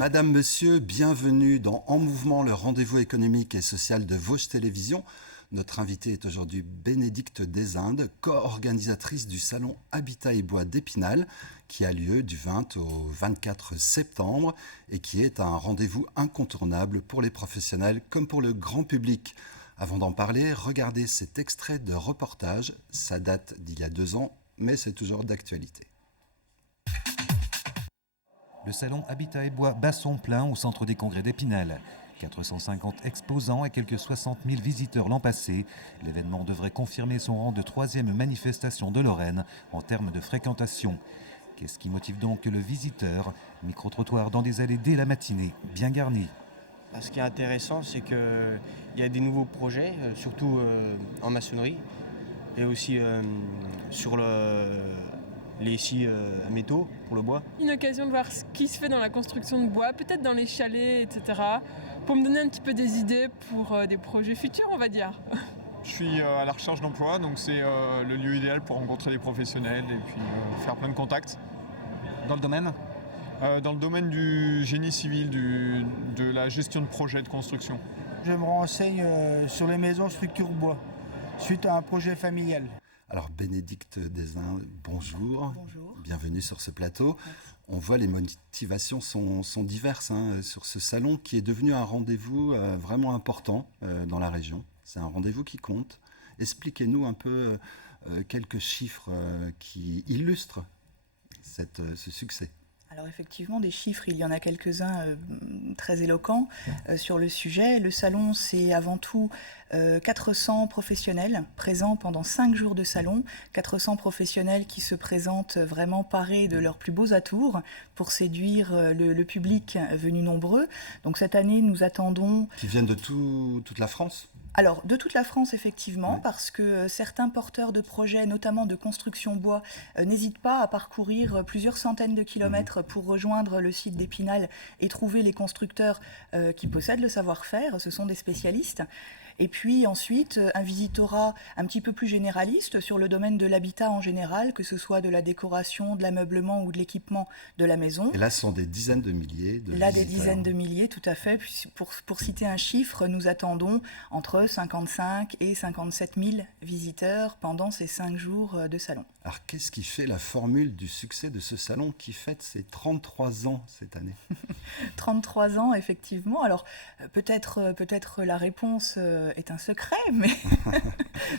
Madame, Monsieur, bienvenue dans En Mouvement, le rendez-vous économique et social de Vosges Télévisions. Notre invitée est aujourd'hui Bénédicte Desindes, co-organisatrice du salon Habitat et Bois d'Épinal, qui a lieu du 20 au 24 septembre et qui est un rendez-vous incontournable pour les professionnels comme pour le grand public. Avant d'en parler, regardez cet extrait de reportage. Ça date d'il y a 2 ans, mais c'est toujours d'actualité. Le salon Habitat et Bois bat son plein au centre des congrès d'Épinal. 450 exposants et quelques 60 000 visiteurs l'an passé. L'événement devrait confirmer son rang de 3e manifestation de Lorraine en termes de fréquentation. Qu'est-ce qui motive donc le visiteur? Micro-trottoir dans des allées dès la matinée, bien garnies. Ce qui est intéressant, c'est qu'il y a des nouveaux projets, surtout en maçonnerie, et aussi sur les scies à métaux pour le bois. Une occasion de voir ce qui se fait dans la construction de bois, peut-être dans les chalets, etc., pour me donner un petit peu des idées pour des projets futurs, on va dire. Je suis à la recherche d'emploi, donc c'est le lieu idéal pour rencontrer des professionnels et puis faire plein de contacts. Dans le domaine ? Dans le domaine du génie civil, de la gestion de projets de construction. Je me renseigne sur les maisons structure bois, suite à un projet familial. Alors Bénédicte Desindes, bonjour. Bonjour. Bienvenue sur ce plateau. Merci. On voit les motivations sont diverses sur ce salon qui est devenu un rendez-vous vraiment important dans la région. C'est un rendez-vous qui compte. Expliquez-nous un peu quelques chiffres qui illustrent ce succès. Alors effectivement, des chiffres, il y en a quelques-uns très éloquents sur le sujet. Le salon, c'est avant tout 400 professionnels présents pendant 5 jours de salon. 400 professionnels qui se présentent vraiment parés de leurs plus beaux atours pour séduire le public venu nombreux. Donc cette année, nous attendons... Qui viennent de toute la France ? Alors, de toute la France, effectivement, Oui. parce que certains porteurs de projets, notamment de construction bois, n'hésitent pas à parcourir plusieurs centaines de kilomètres pour rejoindre le site d'Épinal et trouver les constructeurs qui possèdent le savoir-faire. Ce sont des spécialistes. Et puis ensuite, un visitorat un petit peu plus généraliste sur le domaine de l'habitat en général, que ce soit de la décoration, de l'ameublement ou de l'équipement de la maison. Et là, ce sont des dizaines de milliers de Là, visiteurs. des dizaines de milliers, tout à fait. Pour citer un chiffre, nous attendons entre 55 et 57 000 visiteurs pendant ces 5 jours de salon. Alors, qu'est-ce qui fait la formule du succès de ce salon qui fête ses 33 ans cette année ? 33 ans, effectivement. Alors, peut-être la réponse est un secret, mais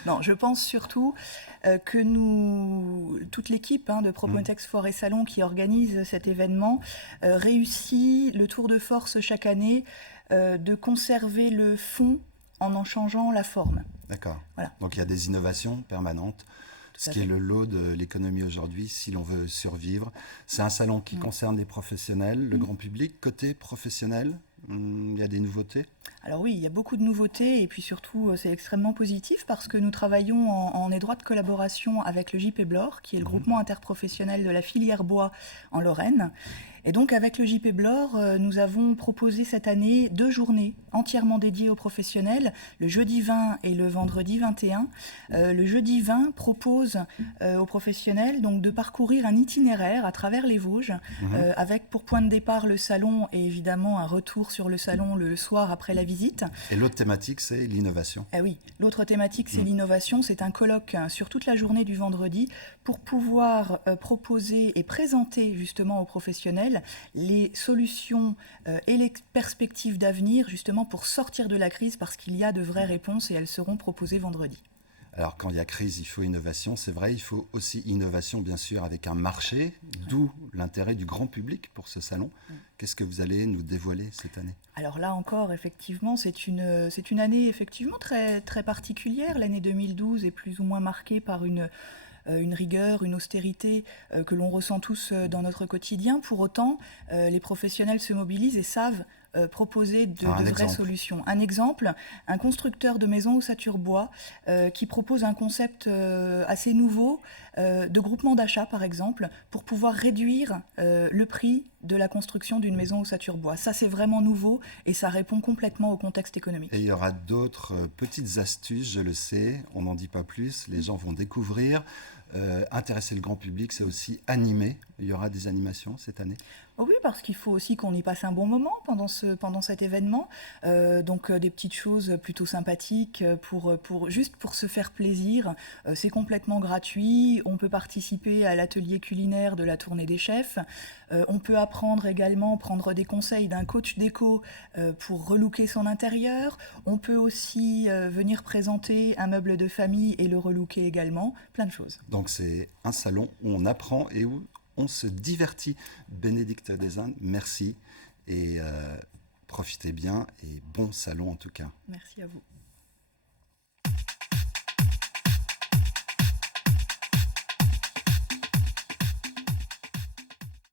non, je pense surtout que toute l'équipe de Propotex Foire et Salon qui organise cet événement réussit le tour de force chaque année de conserver le fond en changeant la forme. D'accord. Voilà. Donc, il y a des innovations permanentes. Ce qui est le lot de l'économie aujourd'hui, si l'on veut survivre. C'est un salon qui concerne les professionnels, le grand public. Côté professionnel, il y a des nouveautés ? Alors oui, il y a beaucoup de nouveautés et puis surtout c'est extrêmement positif parce que nous travaillons en étroite collaboration avec le JP Blore, qui est le groupement interprofessionnel de la filière bois en Lorraine. Et donc avec le JP Blore, nous avons proposé cette année 2 journées entièrement dédiées aux professionnels, le jeudi 20 et le vendredi 21. Le jeudi 20 propose aux professionnels donc, de parcourir un itinéraire à travers les Vosges, avec pour point de départ le salon et évidemment un retour sur le salon le soir après la visite. Et l'autre thématique, c'est l'innovation. Eh oui, l'autre thématique, c'est l'innovation. C'est un colloque sur toute la journée du vendredi pour pouvoir proposer et présenter justement aux professionnels les solutions et les perspectives d'avenir justement pour sortir de la crise parce qu'il y a de vraies réponses et elles seront proposées vendredi. Alors, quand il y a crise, il faut innovation, c'est vrai. Il faut aussi innovation, bien sûr, avec un marché, d'où l'intérêt du grand public pour ce salon. Qu'est-ce que vous allez nous dévoiler cette année ? Alors là encore, effectivement, c'est une année effectivement très, très particulière. L'année 2012 est plus ou moins marquée par une rigueur, une austérité que l'on ressent tous dans notre quotidien. Pour autant, les professionnels se mobilisent et savent proposer de vraies solutions. Un exemple, un constructeur de maisons ossature bois qui propose un concept assez nouveau de groupement d'achat, par exemple, pour pouvoir réduire le prix de la construction d'une maison ossature bois. Ça, c'est vraiment nouveau et ça répond complètement au contexte économique. Et il y aura d'autres petites astuces, je le sais, on n'en dit pas plus, les gens vont découvrir. Intéresser le grand public, c'est aussi animer il y aura des animations cette année? Oh oui, parce qu'il faut aussi qu'on y passe un bon moment pendant cet événement. Donc des petites choses plutôt sympathiques juste pour se faire plaisir. C'est complètement gratuit. On peut participer à l'atelier culinaire de la tournée des chefs. On peut apprendre également, prendre des conseils d'un coach déco pour relooker son intérieur. On peut aussi venir présenter un meuble de famille et le relooker également. Plein de choses. Donc c'est un salon où on apprend et où on se divertit. Bénédicte Desindes, merci et profitez bien et bon salon en tout cas. Merci à vous.